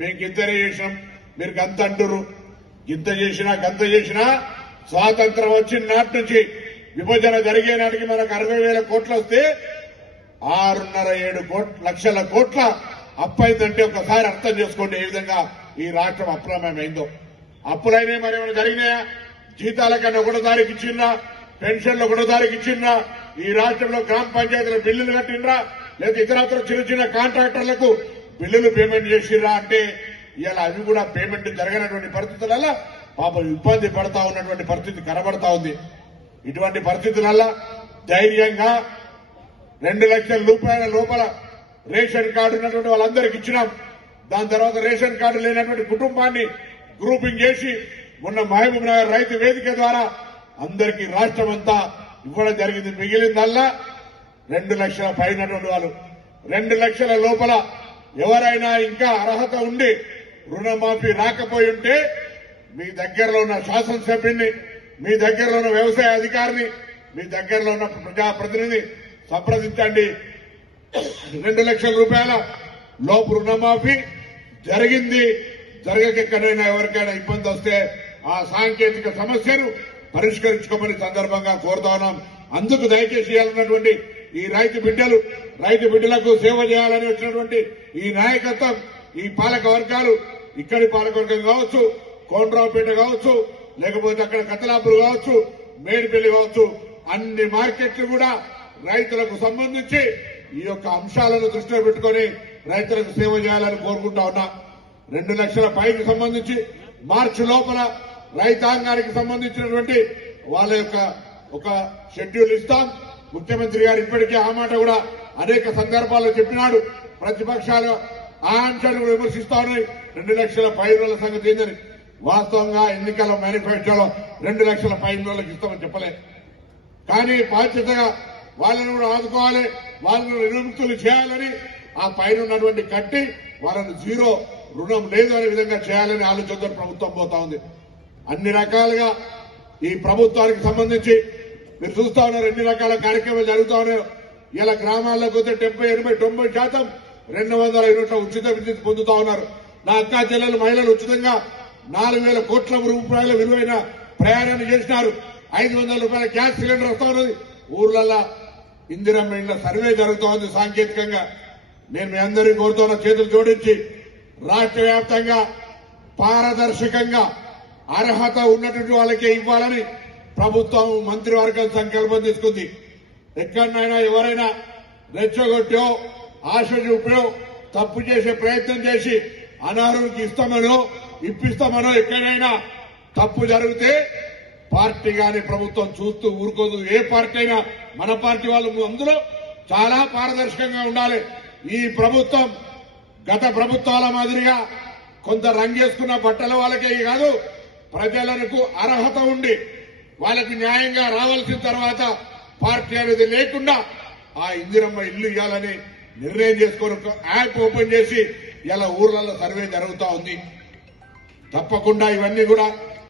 మేము గింతనే చేసినాం. మీరు గంత అంటురు గింత చేసినా గంత చేసినా స్వాతంత్రం వచ్చిన నాటి నుంచి విభజన జరిగే నాటికి మనకు అరవై వేల కోట్లు వస్తే ఆరున్నర ఏడు కోట్ల లక్షల కోట్ల అప్పైందంటే ఒకసారి అర్థం చేసుకోండి ఏ విధంగా ఈ రాష్ట్రం అప్రమేమైందో అప్పులైనా మరి ఏమైనా జరిగినాయా? జీతాల కన్నా ఒకటో తారీఖు ఇచ్చిండ్రా? పెన్షన్లు ఒకటో తారీఖు ఇచ్చిండ్రా? ఈ రాష్ట్రంలో గ్రామ పంచాయతీల బిల్లులు కట్టిండ్రా? లేదా ఇతరత్ర చిన్న చిన్న కాంట్రాక్టర్లకు బిల్లులు పేమెంట్ చేసిర్రా అంటే ఇలా అవి కూడా పేమెంట్ జరగనటువంటి పరిస్థితులలో పాపం ఇబ్బంది పడతా ఉన్నటువంటి పరిస్థితి కనబడతా ఉంది. ఇటువంటి పరిస్థితులలో ధైర్యంగా రెండు లక్షల రూపాయల లోపల రేషన్ కార్డు ఉన్నటువంటి వాళ్ళందరికి ఇచ్చినాం. దాని తర్వాత రేషన్ కార్డు లేనటువంటి కుటుంబాన్ని గ్రూపింగ్ చేసి మొన్న మహబూబ్ నగర్ రైతు వేదిక ద్వారా అందరికీ రాష్ట్రం అంతా ఇవ్వడం జరిగింది. మిగిలిందల్లా రెండు లక్షల పైనటువంటి వాళ్ళు. రెండు లక్షల లోపల ఎవరైనా ఇంకా అర్హత ఉండి రుణమాఫీ రాకపోయి ఉంటే మీ దగ్గరలో ఉన్న శాసనసభ్యుని మీ దగ్గరలో ఉన్న వ్యవసాయ అధికారిని మీ దగ్గరలో ఉన్న ప్రజాప్రతినిధి సంప్రదించండి. రెండు లక్షల రూపాయల లోపు రుణమాఫీ జరిగింది. జరగక ఎక్కడైనా ఎవరికైనా ఇబ్బంది వస్తే ఆ సాంకేతిక సమస్యను పరిష్కరించుకోమని సందర్భంగా కోరుతా ఉన్నాం. అందుకు దయచేసి చేయాలన్నటువంటి ఈ రైతు బిడ్డలు రైతు బిడ్డలకు సేవ చేయాలని వచ్చినటువంటి ఈ నాయకత్వం ఈ పాలక వర్గాలు ఇక్కడి పాలకవర్గం కావచ్చు కోండ్రావుపేట కావచ్చు లేకపోతే అక్కడ కతలాపూర్ కావచ్చు మేడిపల్లి కావచ్చు అన్ని మార్కెట్లు కూడా రైతులకు సంబంధించి ఈ యొక్క అంశాలను దృష్టిలో పెట్టుకొని రైతులకు సేవ చేయాలని కోరుకుంటా ఉన్నా. రెండు లక్షల పైకి సంబంధించి మార్చి లోపల రైతాంగానికి సంబంధించినటువంటి వాళ్ళ యొక్క ఒక షెడ్యూల్ ఇస్తాం. ముఖ్యమంత్రి గారు ఇప్పటికే ఆ మాట కూడా అనేక సందర్భాల్లో చెప్పినాడు. ప్రతిపక్షాలు ఆంక్షలు అంశాన్ని విమర్శిస్తా ఉన్నాయి. రెండు లక్షల పైరుల సంగతి ఏందని. వాస్తవంగా ఎన్నికల మేనిఫెస్టోలో రెండు లక్షల పైరులకు ఇస్తామని చెప్పలే. కానీ బాధ్యతగా వాళ్ళని కూడా ఆదుకోవాలి వాళ్ళని విముక్తులు చేయాలని ఆ పైన ఉన్నటువంటి కట్టి వాళ్ళని జీరో రుణం లేదు అనే విధంగా చేయాలని ఆలోచనతో ప్రభుత్వం పోతా ఉంది. అన్ని రకాలుగా ఈ ప్రభుత్వానికి సంబంధించి మీరు చూస్తా ఉన్నారు ఎన్ని రకాల కార్యక్రమాలు జరుగుతా ఉన్నాయో. ఇలా గ్రామాల్లోకి వస్తే డెబ్బై ఎనభై తొంభై శాతం రెండు వందల యూనిట్ల ఉచిత విద్యుత్ పొందుతా ఉన్నారు. నా అక్క చెల్లెలు మహిళలు ఉచితంగా నాలుగు వేల కోట్ల రూపాయల విలువైన ప్రయాణాన్ని చేసినారు. ఐదు వందల రూపాయల గ్యాస్ సిలిండర్ వస్తా ఉన్నది. ఊర్లల్లో ఇందిరమ్మ ఇండ్ల సర్వే జరుగుతూ ఉంది సాంకేతికంగా. నేను మీ అందరికీ కోరుతున్న చేతులు జోడించి రాష్ట్ర వ్యాప్తంగా పారదర్శకంగా అర్హత ఉన్నటువంటి వాళ్ళకే ఇవ్వాలని ప్రభుత్వం మంత్రివర్గం సంకల్పం తీసుకుంది. ఎక్కడైనా ఎవరైనా రెచ్చగొట్టో ఆశ చూపో తప్పు చేసే ప్రయత్నం చేసి అనర్హులకు ఇస్తామనో ఇప్పిస్తామనో ఎక్కడైనా తప్పు జరిగితే పార్టీ కానీ ప్రభుత్వం చూస్తూ ఊరుకోదు. ఏ పార్టీ అయినా మన పార్టీ వాళ్ళు అందులో చాలా పారదర్శకంగా ఉండాలి. ఈ ప్రభుత్వం గత ప్రభుత్వాల మాదిరిగా కొంత రంగేసుకున్న బట్టల వాళ్ళకే కాదు ప్రజలకు అర్హత ఉండి వాళ్ళకి న్యాయంగా రావాల్సిన తర్వాత పార్టీ అనేది లేకుండా ఆ ఇందిరమ్మ ఇల్లు ఇవ్వాలని నిర్ణయం చేసుకొని ఒక యాప్ ఓపెన్ చేసి ఇలా ఊర్లలో సర్వే జరుగుతూ ఉంది. తప్పకుండా ఇవన్నీ కూడా